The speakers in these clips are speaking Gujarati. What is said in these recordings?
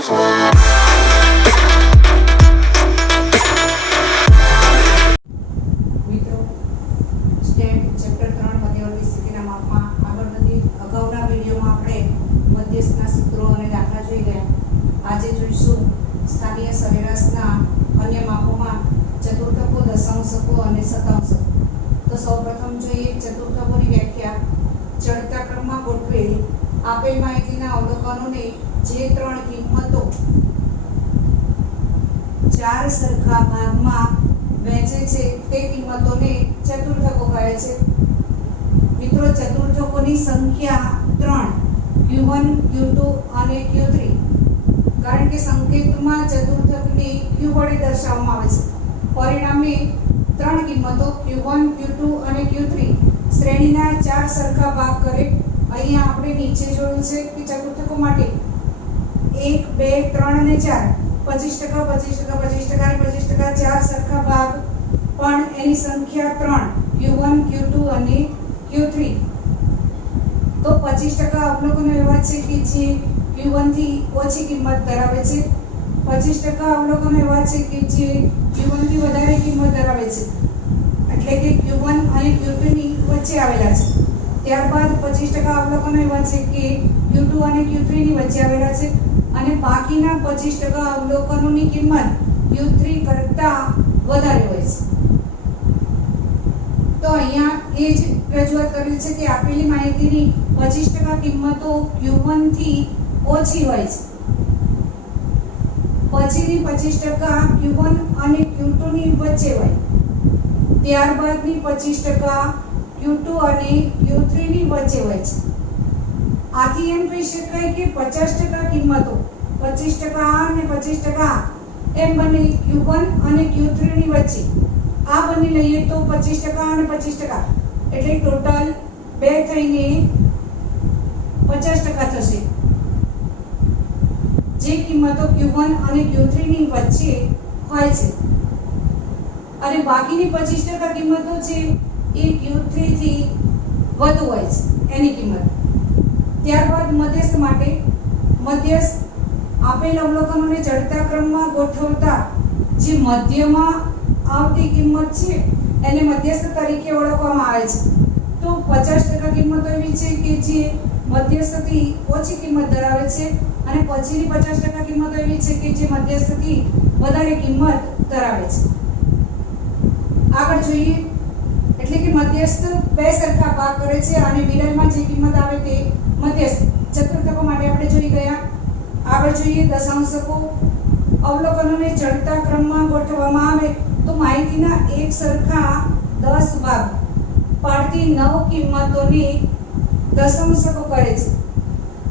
આજે જોઈશું સ્થાનીય સરેરાશના અન્ય માપોમાં ચતુર્થકો, દશાંશકો અને શતાંશકો। તો સૌપ્રથમ જોઈએ ચતુર્થકોની વ્યાખ્યા। ચડતા ક્રમમાં ગોઠવેલ આપેલ માહિતીના અવલોકનોને જે ત્રણ કિંમતો ચાર સરખા ભાગમાં વહેંચે છે તે કિંમતોને ચતુર્થકો કહે છે। મિત્રો, ચતુર્થકોની સંખ્યા 3 Q1, Q2 અને Q3, કારણ કે સંકેતમાં ચતુર્થકને Q વડે દર્શાવવામાં આવે છે। પરિણામે ત્રણ કિંમતો Q1, Q2 અને Q3 શ્રેણીના ચાર સરખા ભાગ કરે। અહીંયા આપણે નીચે જોયું છે કે ચતુર્થકો માટે 1, 2, 3 અને 4 25%, 25%, 25% અને 25% ચાર સરખા ભાગ, પણ એની સંખ્યા 3 Q1, Q2 અને Q3। તો 25% અવલોકનો એવા છે કે જે Q1 થી ઓછી કિંમત ધરાવે છે, 25% અવલોકનો એવા છે કે જે Q1 થી વધારે કિંમત ધરાવે છે, એટલે કે Q1 અને Q2 ની વચ્ચે આવેલા છે। ત્યારબાદ 25% અવલોકનો એવા છે કે Q2 અને Q3 ની વચ્ચે આવેલા છે, અને બાકીના 25% અવલોકનોની કિંમત Q3 કરતા વધારે હોય છે। તો અહીંયા એ જ રજૂઆત કરી છે કે આપેલી માહિતીની 25% કિંમતો Q1 થી ઓછી હોય છે, પછીની 25% Q1 અને Q2 ની વચ્ચે હોય, ત્યારબાદની 25% Q2 અને Q3 ની વચ્ચે હોય છે। આથી એમ કહી શકાય કે 50% કિંમતો 25% અને 25% એમ બંને Q1 અને Q3 ની વચ્ચે, આ બંને લઈએ તો 25% અને 25%, એટલે ટોટલ બે થઈને 50% થશે। જે કિંમતો Q1 અને Q3 ની વચ્ચે હોય છે, અને બાકીની 25% કિંમતો છે એ Q3 થી વધુ હોય છે એની કિંમત। ત્યારબાદ મધ્યસ્થ માટે, મધ્યસ્થ આપેલ અવલોકનોને ચડતા ક્રમમાં ગોઠવતા જે મધ્યમાં આવતી કિંમત છે એને મધ્યસ્થ તરીકે ઓળખવામાં આવે છે। તો 50% કિંમતો એવી છે કે જે મધ્યસ્થથી ઓછી કિંમત ધરાવે છે, અને પછીની 50% કિંમતો એવી છે કે જે મધ્યસ્થથી વધારે કિંમત ધરાવે છે। આગળ જોઈએ, એટલે કે મધ્યસ્થ બે સરખા ભાગ કરે છે અને વિરલમાં જે કિંમત આવે તે મધ્યસ્થ। ચતુર્થકો માટે આપણે જોઈ ગયા। આગળ જોઈએ દશાંશકો। અવલોકનોને ચડતા ક્રમમાં ગોઠવવામાં આવે તો માહિતીના એક સરખા 10 ભાગ પાડતી 9 કિંમતોને દશાંશકો કહે છે,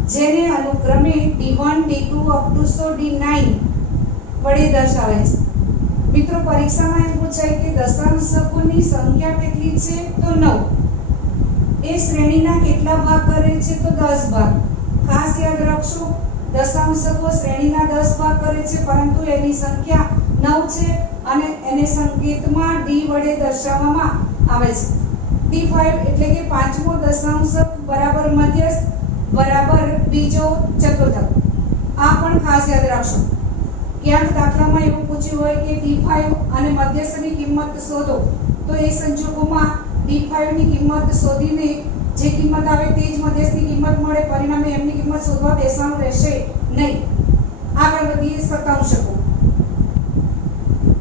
જેને અનુક્રમે D1, D2 up to D9 વડે દર્શાવે છે। મિત્રો, પરીક્ષામાં એમ પૂછાય કે દશાંશકોની સંખ્યા કેટલી છે, તો 9। એ શ્રેણીના કેટલા ભાગ કરે છે, તો 10 ભાગ। ખાસ યાદ રાખશો, દશાંશકો શ્રેણીના 10 ભાગ કરે છે, પરંતુ એની સંખ્યા 9 છે અને એને સંકેતમાં D વડે દર્શાવવામાં આવે છે। D5 એટલે કે પાંચમો દશાંશક બરાબર મધ્યસ્થ બરાબર બીજો ચતુર્થક। આ પણ ખાસ યાદ રાખશો। ક્યાંક દાખલામાં એવું પૂછ્યું હોય કે D5 અને મધ્યસ્થની કિંમત શોધો, તો એ સંજોગોમાં D5 ની કિંમત શોધીને જે કિંમત આવે તે જ મધ્યસ્થની કિંમત મળે, પરિણામે એમની કિંમત શોધવા બેસવાનું રહેશે નહીં। આગળ વધીએ શતાંશકો।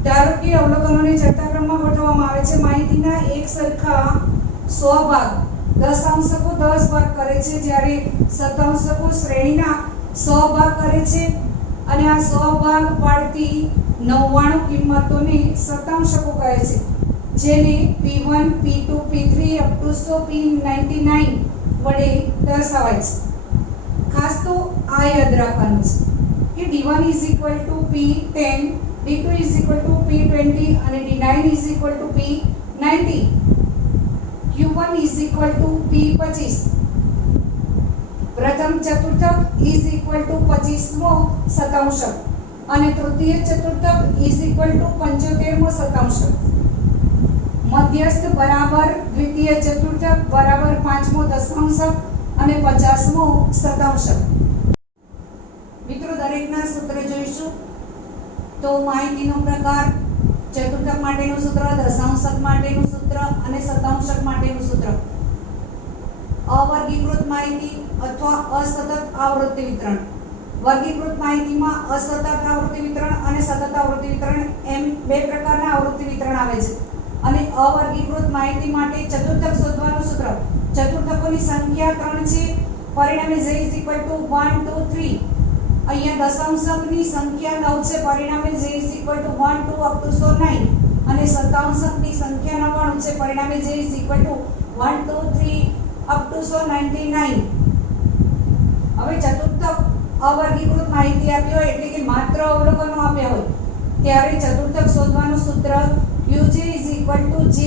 ધારો કે અવલોકનોને ચડતા ક્રમમાં ગોઠવવામાં આવે છે, માહિતીના એક સરખા 100 ભાગ દશાંશકો 10 ભાગ કરે છે, જ્યારે શતાંશકો શ્રેણીના 100 ભાગ કરે છે, અને આ 100 ભાગ પાડતી 99 કિંમતોને શતાંશકો કહે છે, જેને P1, P2, P3 up to P99 વડે દર્શાવાય છે। ખાસ તો આ યાદ રાખવાનું છે કે D1 P10, D2 P20 અને D9 P90, Q1 P25, પ્રથમ ચતુર્થક =25મો શતાંશક, અને તૃતીય ચતુર્થક =75મો શતાંશક। મધ્યસ્થ બરાબર દ્વિતીય ચતુર્થક બરાબર પાંચમો દશાંશક અને 50મો શતાંશક। મિત્રો, મિત્રો દરેકના સૂત્ર જોઈશું. તો માહિતીનો પ્રકાર, ચતુર્થક માટેનું સૂત્ર, દશાંશક માટેનું સૂત્ર અને શતાંશક માટેનું સૂત્ર. અવર્ગીકૃત માહિતી અથવા અસતત આવૃત્તિ વિતરણ. વર્ગીકૃત માહિતીમાં અસતત આવૃત્તિ વિતરણ અને સતત આવૃત્તિ વિતરણ એમ બે પ્રકારના આવૃત્તિ વિતરણ આવે છે. અને અવર્ગીકૃત માહિતી માટે ચતુર્થક શોધવાનું સૂત્ર. ચતુર્થકોની સંખ્યા 3 છે, પરિણામે z = 1 2 3. અહીંયા દશાંશકની સંખ્યા 9 છે, પરિણામે z = 1 2 up to 9. અને શતાંશકની સંખ્યા 99 છે, પરિણામે z = 1 2 3 up to 99. હવે ચતુર્થક અવર્ગીકૃત માહિતી આપી હોય એટલે કે માત્ર અવલોકનો આપ્યા હોય ત્યારે ચતુર્થક શોધવાનું સૂત્ર Qj = j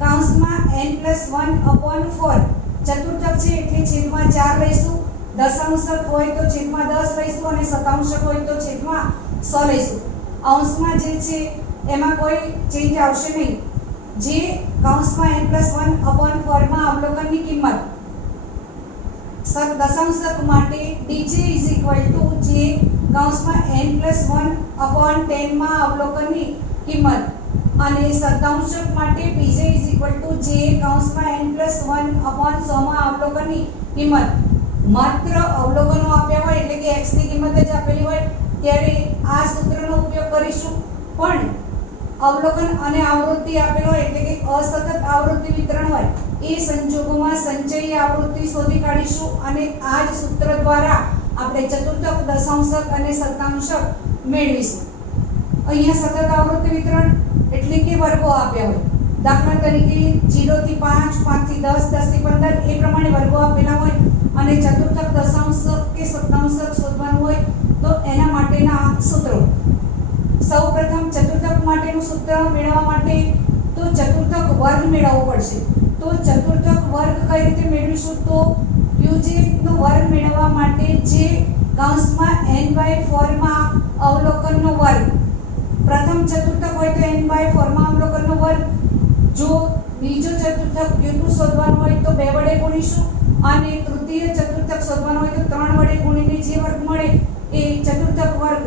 કૌંસમાં n+1/4. ચતુર્થક છે એટલે છેદમાં 4 લઈશું, દશાંશક હોય તો છેદમાં 10 લઈશું અને શતાંશક હોય તો છેદમાં 100 લઈશું. અંશમાં જે છે એમાં કોઈ ચેન્જ આવશે નહીં. જે કૌંસમાં n+1/4 માં અવલોકનની કિંમત. દશાંશક માટે dj = j કૌંસમાં n+1/10 માં અવલોકનની કિંમત. અને શતાંશક માટે pj = j કૌંસમાં n+1/100 માં અવલોકનની કિંમત. માત્ર અવલોકનો આપ્યા હોય એટલે કે x ની કિંમત જ આપેલી હોય ત્યારે આ સૂત્રનો ઉપયોગ કરીશું. પણ અવલોકન અને આવૃત્તિ આપેલ હોય એટલે કે અસતત આવૃત્તિ વિતરણ હોય એ સંજોગોમાં સંચયી આવૃત્તિ શોધી કાઢીશું અને આ જ સૂત્ર દ્વારા આપણે ચતુર્થક, દશાંશક અને શતાંશક મેળવીશું. અહીંયા સતત આવૃત્તિ વિતરણ એટલે કે વર્ગો આપ્યા હોય. દાખલા તરીકે 0 થી 5, 5 થી 10, 10 થી 15 એ પ્રમાણે વર્ગો આપેલા હોય અને ચતુર્થક, દશાંશક કે શતાંશક શોધવાનું હોય તો એના માટેના સૂત્રો. સૌપ્રથમ ચતુર્થક માટેનું સૂત્ર મેળવવા માટે તો ચતુર્થક વર્ગ મેળવવો પડશે. તો ચતુર્થક વર્ગ કઈ રીતે મેળવીશું? તો Qj નો વર્ગ મેળવવા માટે જે કૌંસમાં n/4 માં અવલોકનનો વર્ગ. પ્રથમ ચતુર્થક હોય તો n/4 માં અવલોકનનો વર્ગ. જો બીજો ચતુર્થક Q2 શોધવાનો હોય તો 2 વડે ગુણીશું અને તૃતીય ચતુર્થક શોધવાનો હોય તો 3 વડે ગુણીને જે વર્ગ મળે એ ચતુર્થક વર્ગ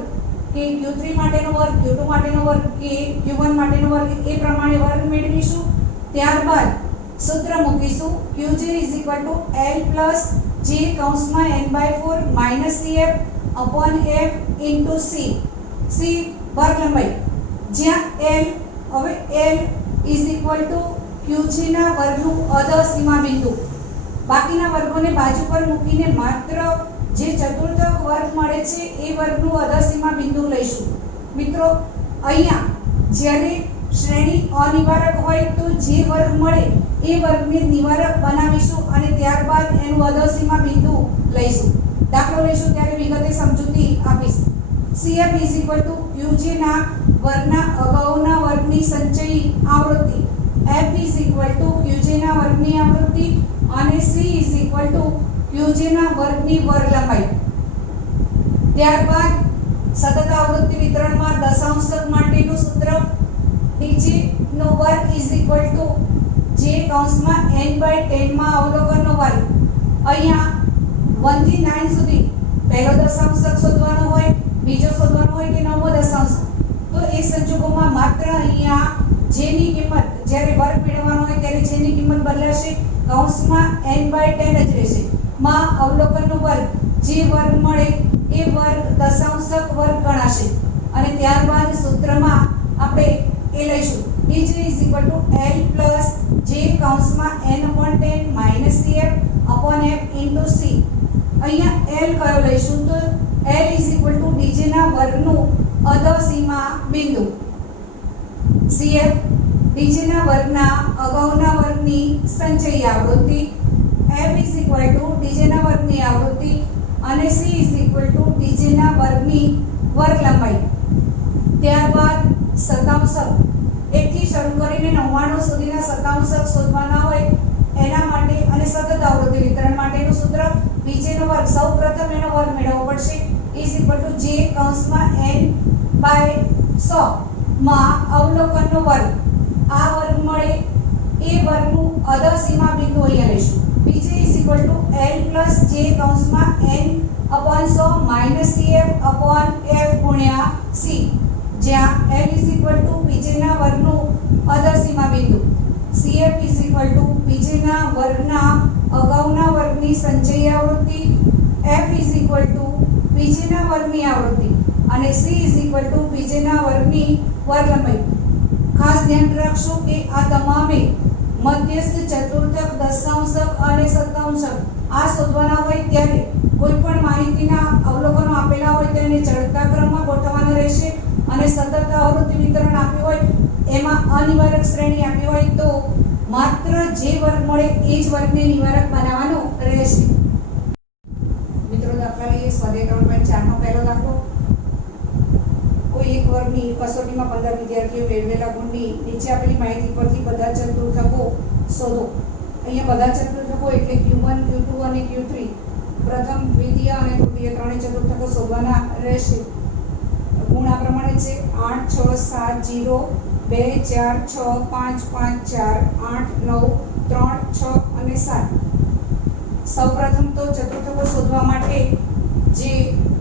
કે Q3 માટેનો વર્ગ, Q2 માટેનો વર્ગ કે Q1 માટેનો વર્ગ એ પ્રમાણે વર્ગ મેળવીશું. ત્યારબાદ સૂત્ર મૂકીશું Qj = L + j કૌંસમાં n/4 - cf/f * c. c વર્ગ લંબાઈ, જ્યાં L હવે L = Qj ના વર્ગનું અધસીમા બિંદુ. બાકીના વર્ગોને બાજુ પર મૂકીને માત્ર જે ચતુર્થક વર્ગ મળે છે એ વર્ગનું અધસીમા બિંદુ લઈશું. મિત્રો અહીંયા જ્યારે શ્રેણી અનિવારક હોય તો જે વર્ગ મળે એ વર્ગને નિવારક બનાવીશું અને ત્યારબાદ એનું અધસીમા બિંદુ લઈશું. દાખલો લઈશું ત્યારે વિગતે સમજૂતી આપીશ. cf = Qj ના વર્ગના અગાઉના વર્ગની સંચયી આવૃત્તિ, f = Qj ના વર્ગની આવૃત્તિ અને c = Qj ના વર્ગની વર્ગ લંબાઈ. ત્યારબાદ સતત આવૃત્તિ વિતરણમાં દશાંશક માટેનું સૂત્ર dj નો વર્ગ = j કૌંસમાં n/10 માં અવલોકનનો વર્ગ. અહીંયા 1 થી 9 સુધી પહેલો દશાંશક શોધવાનો હોય, બીજો શોધવાનો હોય કે નવમો દશાંશક. તો એ સંજોગોમાં માત્ર અહીંયા j ની કિંમત જ્યારે વર્ગ મેળવવાનો હોય ત્યારે j ની કિંમત બદલાશે, કૌંસમાં n/10 જ રહેશે. માં અવલોકનનો વર્ગ જે વર્ગ મળે એ વર્ગ દશાંશક વર્ગ ગણાશે. અને ત્યારબાદ સૂત્રમાં આપણે એ લઈશું dj = L + j કૌંસમાં n/10 - cf/f * c. અહીંયા L કયો લઈશું? તો L = dj ના વર્ગનું અધસીમા બિંદુ. cf dj ના વર્ગના અગાઉના વર્ગની સંચયી આવૃત્તિ, f = dj ના વર્ગની આવૃત્તિ અને c = dj ના વર્ગની વર્ગ લંબાઈ. ત્યારબાદ શતાંશક 1 થી શરૂ કરીને 99 સુધીના શતાંશક શોધવાના હોય એના માટે અને સતત આવૃત્તિ વિતરણ માટેનું સૂત્ર dj નો વર્ગ. સૌપ્રથમ એનો વર્ગ મેળવવો પડશે. = j કૌંસમાં n/100 માં અવલોકનનો વર્ગ. આ વર્ગ મળે એ વર્ગનું અધસીમા બિંદુ અહીંયા લઈશું. dj = L + j કૌંસમાં n/100 upon 100 minus CF upon F गुણ્યા C, જ્યાં L ઇઝ ઇક્વલ ટુ પીજેના વર્ગનું અધર સીમા બિંદુ, CF ઇઝ ઇક્વલ ટુ પીજેના વર્ગના અગાઉના વર્ગની સંચયી આવૃત્તિ, F ઇઝ ઇક્વલ ટુ પીજેના વર્ગની આવૃત્તિ અને C ઇઝ ઇક્વલ ટુ પીજેના વર્ગની વર્ગ લંબાઈ. ખાસ ધ્યાન રાખશો કે આ તમામે મધ્યસ્થ ચતુર્થક, દશાંશક અને શતાંશક આ શોધવાના હોય ત્યારે કોઈ પણ માહિતીના અવલોકનો આપેલા હોય તેને ચડતા ક્રમમાં ગોઠવવાના રહેશે અને સતત આવૃત્તિ વિતરણ આપ્યું હોય એમાં અનિવારક શ્રેણી આપી હોય તો માત્ર જે વર્ગ મળે એ જ વર્ગને નિવારક બનાવવાનો રહેશે. મિત્રો દાખલા લઈએ. સ્વાધ્યાય 3.4 નો પહેલો દાખલો. કોઈ એક વર્ગની કસોટીમાં 15 વિદ્યાર્થીઓ મેળવેલા ગુણની નીચે આપેલી માહિતી પરથી બધા ચતુર્થકો શોધો. અહીંયા બધા ચતુર્થકો એટલે Q1, Q2 અને Q3 પ્રથમ, દ્વિતીય અને તૃતીય ત્રણેય ચતુર્થકો શોધવાના રહેશે. ગુણ આ પ્રમાણે છે: 8, 6, 7, 0, 2, 4, 6, 5, 5, 4, 8, 9, 3, 6 અને 7. સૌપ્રથમ તો ચતુર્થકો શોધવા માટે જે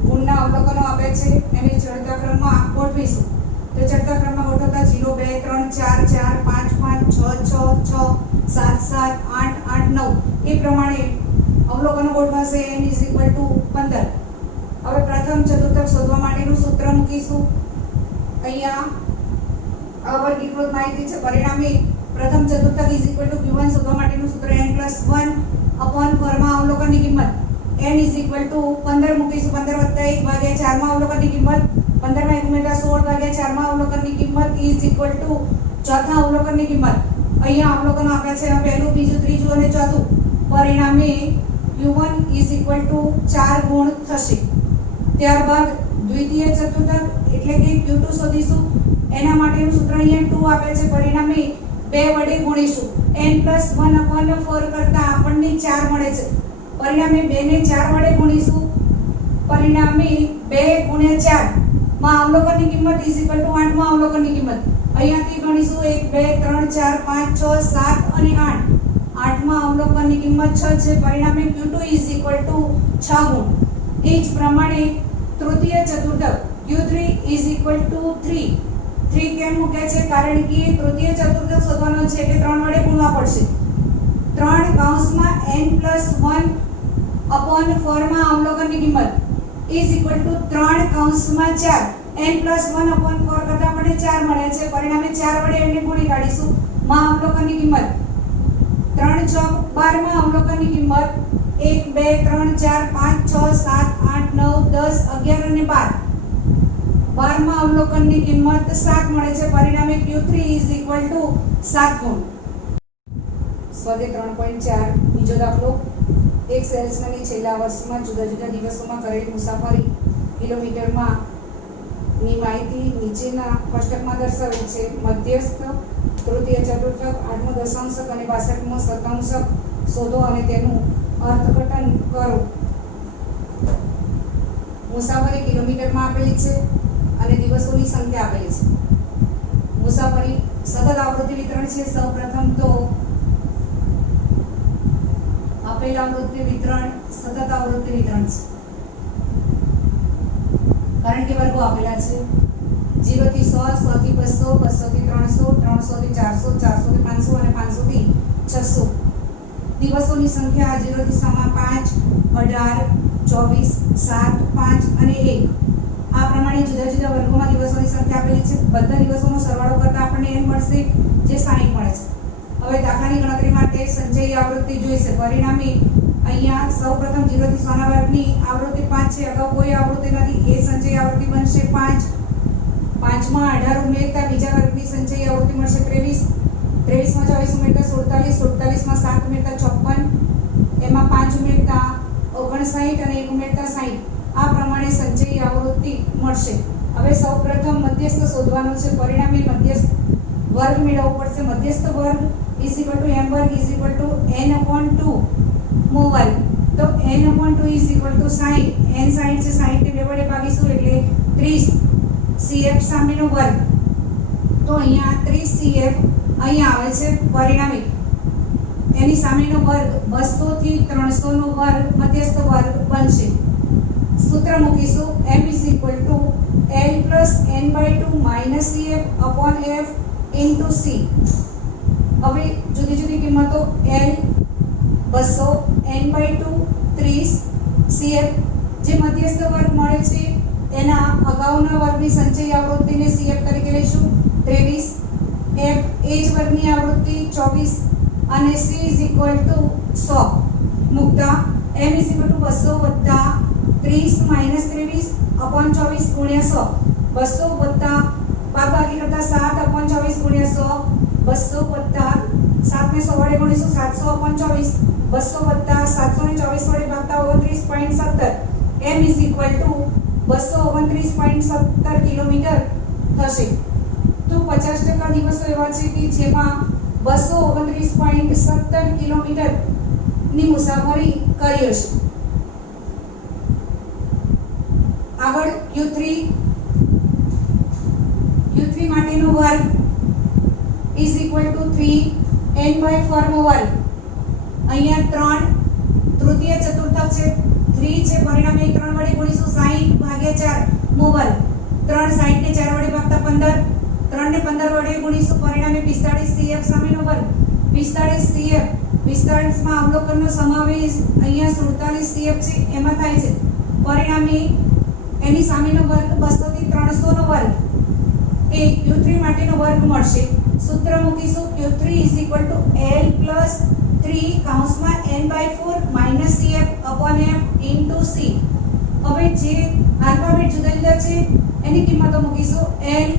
ગુણના અવલોકનો આપે છે એને ચડતા ક્રમમાં ગોઠવીશું. તો ચડતા ક્રમમાં ગોઠવતા 0, 2, 3, 4, 4, 5, 5, 6, 6, 6, 7, 7, 8, 8, 9 એ પ્રમાણે અવલોકનો ગોઠવાશે. n is equal two 15. હવે પ્રથમ ચતુર્થક શોધવા માટેનું સૂત્ર મૂકીશું. અહીંયા અવર્ગીકૃત માહિતી છે. પરિણામે પ્રથમ ચતુર્થક ઇઝ ઇક્વલ ટુ Q1 શોધવા માટેનું સૂત્ર n+1 અપોન ફોરમાં અવલોકનની કિંમત n ઇઝ ઇક્વલ ટુ 15 મૂકીશું. 15 + 1 ભાગ્યા 4 માં અવલોકનની કિંમત, 15 માં 1 ઉમેરતા 16 ભાગ્યા 4 માં અવલોકનની કિંમત ઇઝ ઇક્વલ ટુ ચોથા અવલોકનની કિંમત. અહીંયા અવલોકનો આપ્યા છે પહેલું, બીજું, ત્રીજું અને ચોથું. પરિણામે Q1 ઇઝ ઇક્વલ ટુ 4 ગુણ થશે. ત્યારબાદ દ્વિતીય ચતુર્થક એટલે કે Q2 શોધીશું. એના માટેનું સૂત્ર અહીંયા 2 આપેલ છે. પરિણામે 2 વડે ગુણીશું. n+1/4 કરતા આપણને 4 મળે છે. પરિણામે 2 ને 4 વડે ગુણીશું. પરિણામે 2 ગુણ્યા 4 માં અવલોકનની કિંમત ઇઝ ઇક્વલ ટુ 8 માં અવલોકનની કિંમત. અહીંયાથી ગણીશું 1, 2, 3, 4, 5, 6, 7 અને 8. 8 માં અવલોકનની કિંમત 6 છે. પરિણામે Q2 ઇઝ ઇક્વલ ટુ 6 ગુણ. એ જ પ્રમાણે તૃતીય ચતુર્થક Q3 ઇઝ ઇક્વલ ટુ 3. 3 કેમ મૂક્યા છે? કારણ કે તૃતીય ચતુર્થક શોધવાનો છે એટલે 3 વડે ગુણવા પડશે. 3 કૌંસમાં n+1 અપોન 4 માં અવલોકનની કિંમત ઇઝ ઇક્વલ ટુ 3 કૌંસમાં 4. n+1 અપોન 4 કરતા આપણને 4 મળે છે. પરિણામે 4 વડે એને ગુણી કાઢીશું. માં અવલોકનની કિંમત 3 ચોક 12 માં અવલોકનની કિંમત 1, 2, 3, 4, 5, 6, 7, 8, 9, 10, 11 અને 12. 12 માં અવલોકનની કિંમત 7 મળે છે. પરિણામે Q3 ઇઝ ઇક્વલ ટુ 7 ગુણ. સ્વાધ્યાય 3.4 બીજો દાખલો. એક સેલ્સમેનની છેલ્લા વર્ષમાં જુદા જુદા દિવસોમાં કરેલી મુસાફરી કિલોમીટરમાં ની માહિતી નીચેના કોષ્ટકમાં દર્શાવેલ છે. મધ્યસ્થ, તૃતીય ચતુર્થક, 8મો દશાંશક અને 62મો શતાંશક શોધો અને તેનું અર્થઘટન કરો. મુસાફરી કિલોમીટરમાં આપેલી છે અને દિવસોની સંખ્યા આપેલી છે. મુસાફરી સતત આવૃત્તિ વિતરણ છે. સૌપ્રથમ તો આપેલ આવૃત્તિ વિતરણ સતત આવૃત્તિ વિતરણ છે. કારણ કે વર્ગો આપેલા છે 0 થી 100, 100 થી 200, 200 થી 300, 300 થી 400, 400 થી 500 અને 500 થી 600. દિવસોની સંખ્યા 0 થી 6 માં 5, 18, 24, 7, 5 અને 1. આ પ્રમાણે જુદા જુદા વર્ગોમાં દિવસોની સંખ્યા આપેલી છે. બધા દિવસોનો સરવાળો કરતા આપણને n મળશે જે 60 મળે છે. હવે દાખલાની ગણતરી માટે સંચયી આવૃત્તિ જોઈશે. પરિણામે અહીંયા સૌપ્રથમ 0 થી 100 ના વર્ગની આવૃત્તિ 5 છે. અગાઉ કોઈ આવૃત્તિ નથી. એ સંચયી આવૃત્તિ બનશે 5. 5 માં 18 ઉમેરતા બીજા વર્ગની સંચયી આવૃત્તિ મળશે 23. 23 માં 24 ઉમેરતા 47. 47 માં 7 ઉમેરતા 54. એમાં 5 ઉમેરતા 59 અને 1 ઉમેરતા 60. આ પ્રમાણે સંચયી આવૃત્તિ મળશે. હવે સૌપ્રથમ મધ્યસ્થ શોધવાનો છે. પરિણામે મધ્યસ્થ વર્ગ મેળવવો પડશે. મધ્યસ્થ વર્ગ ઇઝ ઇક્વલ ટુ m વર્ગ ઇઝ ઇક્વલ ટુ n/2 મો વર્ગ. તો n/2 is equal two 60. n 60 છે. 60 ને 2 વડે ભાગીશું એટલે 30. CF સામેનો વર્ગ તો અહીંયા 30 CF અહીંયા આવે છે. પરિણામે એની સામેનો વર્ગ 200 થી 300 નો વર્ગ મધ્યસ્થ વર્ગ બનશે. સૂત્ર મૂકીશું m is equal to l plus n by 2 minus cf upon f into c. હવે જુદી જુદી કિંમતો l 200 n બાય 2 30 cf જે મધ્યસ્થ વર્ગ મળે છે એના અગાઉના વર્ગની સંચય આવૃત્તિને cf તરીકે લઈશું 23, f એ જ વર્ગની આવૃત્તિ 24 અને c ઇઝ ઇક્વલ ટુ 100 મૂકતા m ઇઝ ઇક્વલ ટુ 200 વત્તા 30 માઇનસ 23 અપોન 24 ગુણ્યા 100, 200 વત્તા બાદબાકી કરતા 7 અપોન 24 ગુણ્યા 100, 200 વત્તા 7 ને 100 વડે ગુણીશું 700 અપોન 24, 200 વત્તા 700 ને 24 વડે ભાગતા 29.17, m is equal two 229.17 kilometre થશે. તો 50% દિવસો એવા છે કે જેમાં 229.17 કિલોમીટર ની મુસાફરી કરી હશે. આગળ Q3 માટેનો વર્ગ is equal to 3 n by 4 નો વર્ગ. અહીંયા 3 તૃતીય ચતુર્થક છે, 3 છે પરિણામે 3 વડે ગુણીશું 60 ભાગ્યા 4 નો વર્ગ. 3 60 ને 4 વડે ભાગતા 15, 3 ને 15 વડે ગુણીશું પરિણામે 45 cf સામેનો વર્ગ. 45 cf 45 માં અવલોકનનો સમાવેશ અહીંયા 47 cf છે એમાં થાય છે. પરિણામે એની સામેનો વર્ગ 200 થી 300 નો વર્ગ એ Q3 માટેનો વર્ગ મળશે. સૂત્ર મૂકીશું Q3 is equal to L plus 3 કૌંસમાં n by 4 minus cf upon f into c. હવે જે આલ્ફાબેટ જુદા જુદા છે એની કિંમતો મૂકીશું. L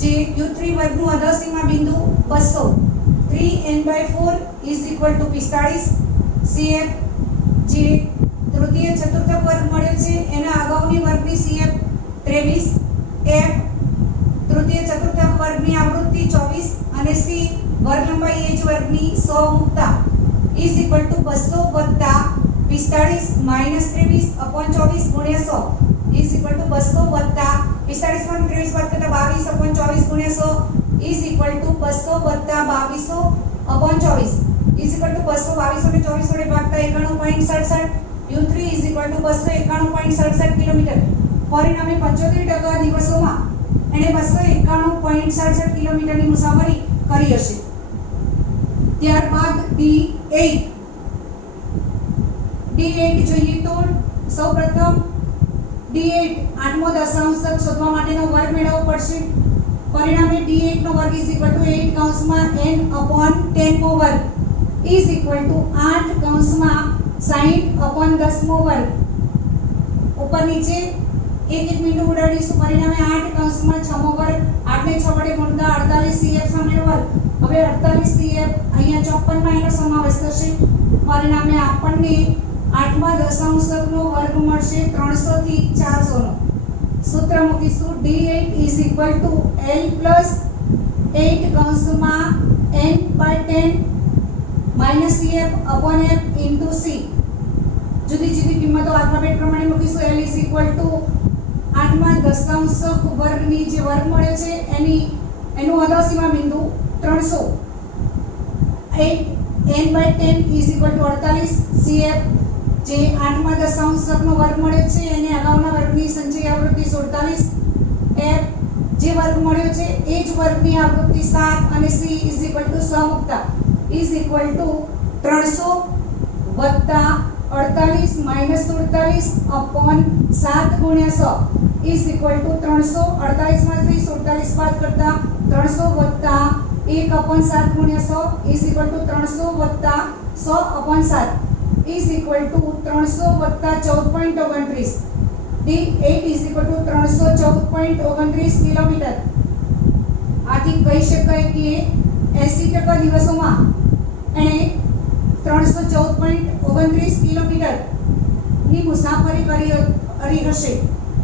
જે Q3 વર્ગનું અધોસીમા બિંદુ 200, 3n by 4 is equal to 45, cf જે તૃતીય ચતુર્થક વર્ગ મળ્યો છે એના અગાઉની વર્ગની cf 23, f તૃતીય ચતુર્થક વર્ગની આવૃત્તિ 24 અને c વર્ગ લંબાઈ એ જ વર્ગની 100 મૂકતા is equal to 200 વત્તા 45 માઇનસ 23 અપોન 24 ગુણ્યા 100 is equal to 200 વત્તા 45 માં 23 બાદ કરતા 22 અપોન 24 ગુણ્યા 100 is equal to 200 વત્તા 2200 અપોન 24 is equal to 200 22 ને 24 વડે ભાગતા 91.67. U3 is equal to 291.67 kilometre. પરિણામે 75% દિવસોમાં એને 291.67 કિલોમીટરની મુસાફરી કરી હશે. ત્યારબાદ D8 જોઈએ તો સૌપ્રથમ D8 આઠમો દશાંશક શોધવા માટેનો વર્ગ મેળવવો પડશે. પરિણામે D8 નો વર્ગ is equal to 8 કૌંસમાં n upon 10 નો વર્ગ is equal to 8 કૌંસમાં 60 upon 10 નો વર્ગ. ઉપર નીચે એક બિંદુ ઉડાડીશું. પરિણામે 8 કૌંસમાં 6 નો વર્ગ, 8 ને 6 વડે ગુણતા 48 cf સામેનો વર્ગ. હવે 48 cf અહીંયા 54 માં એનો સમાવેશ થશે. પરિણામે આપણને 8મા દશાંશકનો વર્ગ મળશે 300 થી 400 નો. સૂત્ર મૂકીશું D8 is equal to L plus 8 કૌંસમાં n by 10 minus cf upon f into c. જુદી જુદી કિંમતો આલ્ફાબેટ પ્રમાણે મૂકીશું. L is equal to 8મા દશાંશક વર્ગની જે વર્ગ મળ્યો છે એનું અધોસીમા બિંદુ 300. 8 n by 10 is equal to 48 cf જે 8મા દશાંશકનો વર્ગ મળ્યો છે એને અગાઉના વર્ગની સંચય આવૃત્તિ 47, f જે વર્ગ મળ્યો છે એ જ વર્ગની આવૃત્તિ 7 અને c is equal to 100 મૂકતા is equal to 300 વત્તા 48 માઇનસ 47 અપોન 7 ગુણ્યા 100 is equal to 300. 48 માંથી 47 બાદ કરતા 300 વત્તા 1 અપોન 7 ગુણ્યા 100 is equal to 300 વત્તા 100 અપોન 7 is equal to 300 વત્તા 14.29. D8 is equal to 314.29 kilometre. આથી કહી શકાય કે 80% દિવસોમાં એણે 314.29 કિલોમીટર ની મુસાફરી કરી હશે.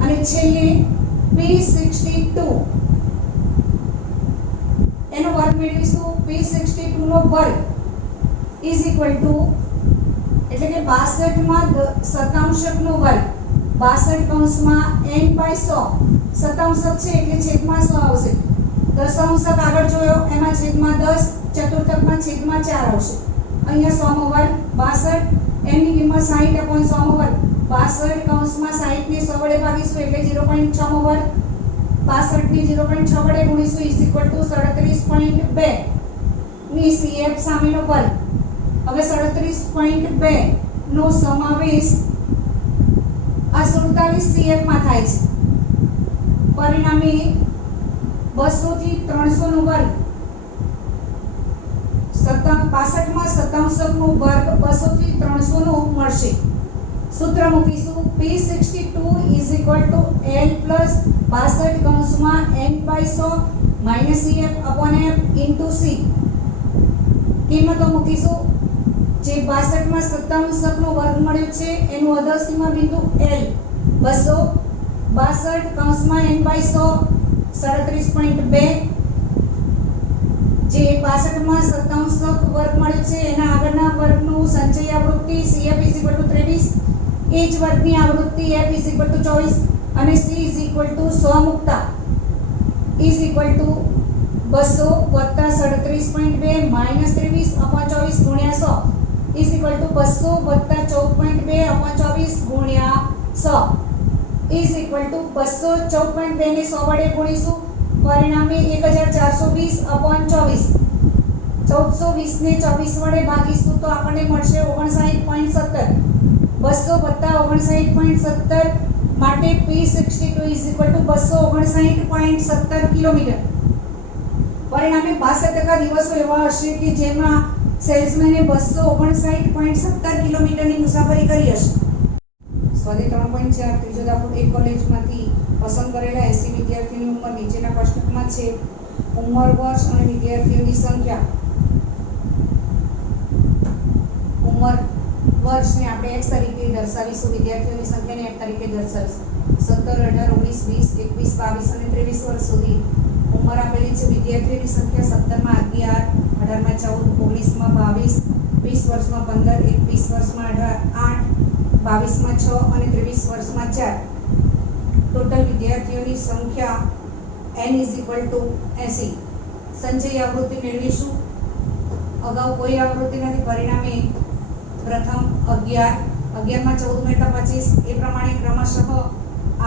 અને છેલ્લે P62 એનો વર્ગ મેળવીશું. P62 નો વર્ગ is equal to એટલે કે 62માં શતાંશકનો વર્ગ 62 કૌંસમાં n by 100 શતાંશક છે એટલે છેદમાં 100 આવશે. દશાંશક આગળ જોયો એમાં છેદમાં 10, ચતુર્થકમાં છેદમાં 4 આવશે. અહીંયા 100 નો વર્ગ 62, n ની કિંમત 60 upon 100 નો વર્ગ 62 કૌંસમાં 60 ને 100 વડે ભાગીશું એટલે 0.6 નો વર્ગ, 65 ને 0.6 વડે ગુણીશું ઇઝ ઇક્વલ ટુ 37.2 ની CF સામેનો વર્ગ. હવે 37.2 નો સમાવેશ આ 47 CF માં થાય છે. પરિણામે 200 થી 300 નો વર્ગ, 65 માં 57 નો વર્ગ 200 થી 300 નો મળશે. સૂત્ર મૂકીશું P62 is equal to L plus 62 કૌંસમાં n by 100 minus CF upon F into C. કિંમતો મૂકીશું. જે 62 માં 57 નો વર્ગ મળ્યો છે એનું અધઃસીમા બિંદુ L 262 કૌંસમાં n by 100 37.2. જે 62 માં 57 વર્ગ મળ્યો છે એના આગળના વર્ગનું સંચય આવૃત્તિ CF 23, એ જ વર્ગની આવૃત્તિ F 24 અને C 100 મુકતા is equal to 200 વત્તા 37.2 માઈનસ 23/24 ગુણ્યા 100 is equal to 200 વત્તા 14.2/24 ગુણ્યા 100 is equal to 214.2 ને 100 વડે ગુણીશું. પરિણામે 1420/24. 1420 ને 24 વડે ભાગીશું તો આપણને મળશે 59.70. 200 વત્તા 59.70 માટે P62 is equal to 259.70 kilometre. પરિણામે 62% દિવસો એવા હશે કે જેમાં સેલ્સમેને 259.70 કિલોમીટરની મુસાફરી કરી હશે. સ્વાધ્યાય 3.4 ત્રીજો દાખલો એક કોલેજમાંથી પસંદ કરેલા 80 વિદ્યાર્થીઓની ઉંમર નીચેના કોષ્ટકમાં છે. ઉંમર, વર્ષ અને વિદ્યાર્થીઓની સંખ્યા. ઉંમર વર્ષને આપણે x તરીકે દર્શાવીશું, વિદ્યાર્થીઓની સંખ્યાને f તરીકે દર્શાવીશું. 17, 18, 19, 20, 21, 22 અને 23 વર્ષ સુધી ઉંમર આપેલી છે. વિદ્યાર્થીઓની સંખ્યા 17 માં 11, 18 માં 14, 19 માં 22, 20 વર્ષમાં 15, 21 વર્ષમાં 8, 22 માં 6 અને 23 વર્ષમાં 4. ટોટલ વિદ્યાર્થીઓની સંખ્યા n is equal to 80. સંચય આવૃત્તિ મેળવીશું. અગાઉ કોઈ આવૃત્તિ નથી. પરિણામે પ્રથમ 11, 11 માં 14 ઉમેરતા 25, એ પ્રમાણે ક્રમશઃ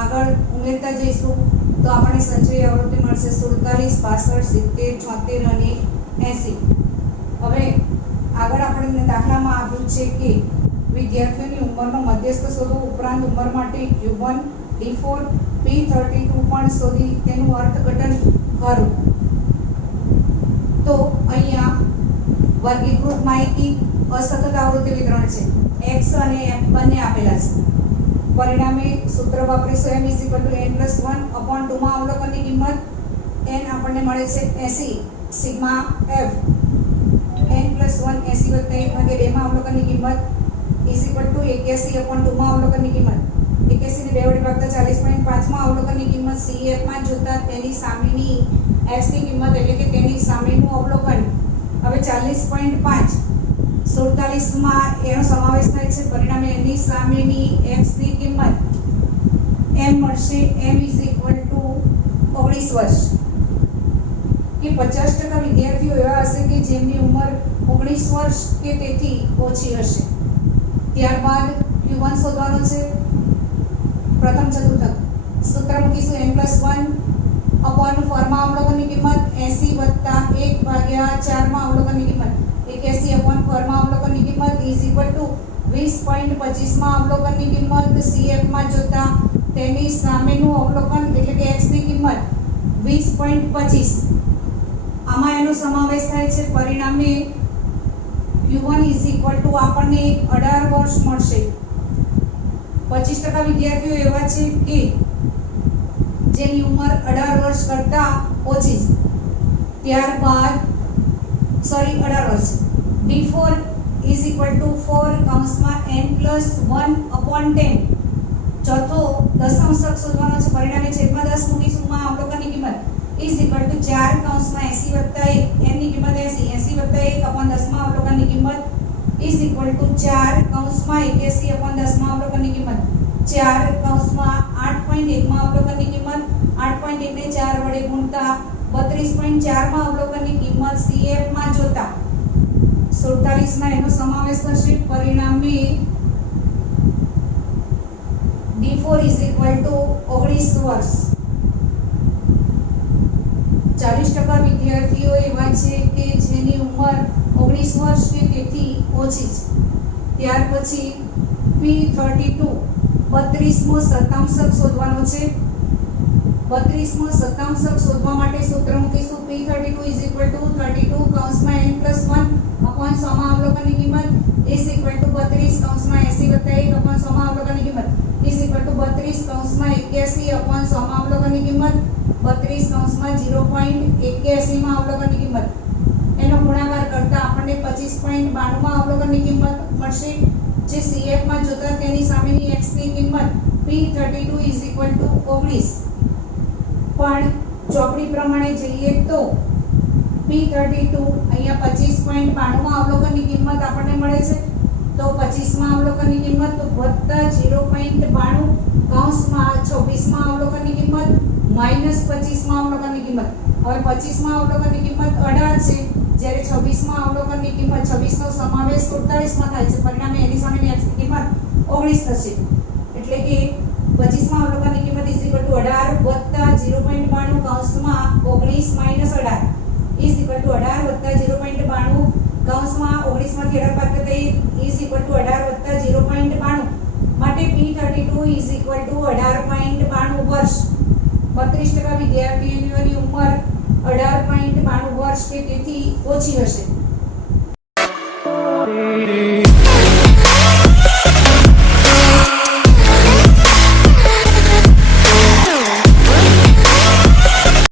આગળ ઉમેરતા જઈશું તો આપણને સંચય આવૃત્તિ મળશે 47, 65, 70, 76 અને 80. હવે આગળ આપણે દાખલામાં આપ્યું છે કે વિદ્યાર્થીઓની ઉંમરનો મધ્યસ્થ શોધો, ઉપરાંત ઉંમર માટે Q1, D4, P32 પણ શોધી તેનું અર્થઘટન કરો. તો અહીંયા વર્ગીકૃત માહિતી અસતત આવૃત્તિ વિતરણ છે. x અને f બંને આપેલા છે. પરિણામે સૂત્ર વાપરીશું m is equal to n plus 1 upon 2 માં અવલોકનની કિંમત n આપણને મળે છે 80 સિગ્મા f n plus 1 80 વત્તા 1 ભાગે 2 માં અવલોકનની કિંમત is equal to 81 upon 2 માં અવલોકનની કિંમત 81 ને 2 વડે ભાગતા 40.5 માં અવલોકનની કિંમત CF માં જોતા તેની સામેની x ની કિંમત એટલે કે તેની સામેનું અવલોકન. હવે 40.5 47 માં એનો સમાવેશ થાય છે. પરિણામે એની સામેની x ની કિંમત m મળશે. m is equal to 19 વર્ષ. કે 50% વિદ્યાર્થીઓ એવા હશે કે જેમની ઉંમર 19 વર્ષ કે તેથી ઓછી હશે. ત્યારબાદ Q1 શોધવાનો છે. પ્રથમ ચતુર્થક સૂત્ર મૂકીશું m plus 1 upon 4 માં અવલોકનની કિંમત 80 વત્તા 1 ભાગ્યા 4 માં અવલોકનની કિંમત 81 upon 4 માં અવલોકનની કિંમત is equal to 20.25 માં અવલોકનની કિંમત CF માં જોતા તેની સામેનું અવલોકન એટલે કે x ની કિંમત 20.25. આમાં એનો સમાવેશ થાય છે. પરિણામે Q1 is equal to આપણને 18 વર્ષ મળશે. 25% વિદ્યાર્થીઓ એવા છે કે જેની ઉંમર 18 વર્ષ કરતા ઓછી છે. ત્યારબાદ 18 વર્ષ. D4 is equal to 4 કૌંસમાં n plus 1 upon 10. ચોથો દશાંશક શોધવાનો છે. પરિણામે છેદમાં 10 મૂકીશું. માં અવલોકનની કિંમત is equal to 4 કૌંસમાં 80 વત્તા 1 n ની કિંમત 80 80 વત્તા 1 upon 10 માં અવલોકનની કિંમત is equal to 4 કૌંસમાં 81 upon 10 માં અવલોકનની કિંમત 4 કૌંસમાં 8.1 માં અવલોકનની કિંમત 8.1 ને 4 વડે ગુણતા 32.4 માં અવલોકનની કિંમત CF માં જોતા 47 માં એનો સમાવેશ થશે. પરિણામે 34 ઇઝ ઇક્વલ ટુ 19 વર્ષ. 40% વિદ્યાર્થીઓ એવા છે કે જેની ઉંમર 19 વર્ષ કે તેથી ઓછી છે. ત્યાર પછી P32 32મો શતાંશક શોધવાનો છે. 32મો શતાંશક શોધવા માટે સૂત્ર મૂકીશું P32 ઇઝ ઇક્વલ ટુ 32 કૌંસમાં n પ્લસ 1 અપોન સમાવલોકનની કિંમત ઇઝ ઇક્વલ ટુ 32 કૌંસમાં 80 વત્તા 1 અપોન સમાવલોકનની કિંમત ઇઝ ઇક્વલ ટુ 32 કૌંસમાં 81 અપોન સમાવલોકનની કિંમત 32 કૌંસમાં 0.81 માં અવલોકનની કિંમત એનો ગુણાકાર કરતા આપણને 25.92 માં અવલોકનની કિંમત મળશે. જે CF માં જોતા તેની સામેની x ની કિંમત P32 ઇઝ ઇક્વલ ટુ 19. પણ ચોપડી પ્રમાણે જઈએ તો P32 અહીંયા 25.92 માં અવલોકનની કિંમત આપણને મળે છે. તો 25 માં અવલોકનની કિંમત વત્તા 0.92 કૌંસમાં 26 માં અવલોકનની કિંમત માઈનસ 25 માં અવલોકનની કિંમત. હવે 25 માં અવલોકનની કિંમત 18 છે, જ્યારે 26 માં અવલોકનની કિંમત 26 નો સમાવેશ 47 માં થાય છે. પરિણામે એની સામેની x ની કિંમત 19 થશે. એટલે કે 25 માં અવલોકનની કિંમત ઇઝ ઇક્વલ ટુ 18 વત્તા 0.92 કૌંસમાં 19 માઈનસ 18 ઇઝ ઇક્વલ ટુ 18 વત્તા 0.92 કૌંસમાં 19 માંથી 18 બાદ કરતા ઇઝ ઇક્વલ ટુ 18 વત્તા 0.92 માટે P32 ઇઝ ઇક્વલ ટુ 18.92 વર્ષ. 32% વિદ્યાર્થીઓની ઉંમર 18.92 વર્ષ કે તેથી ઓછી હશે.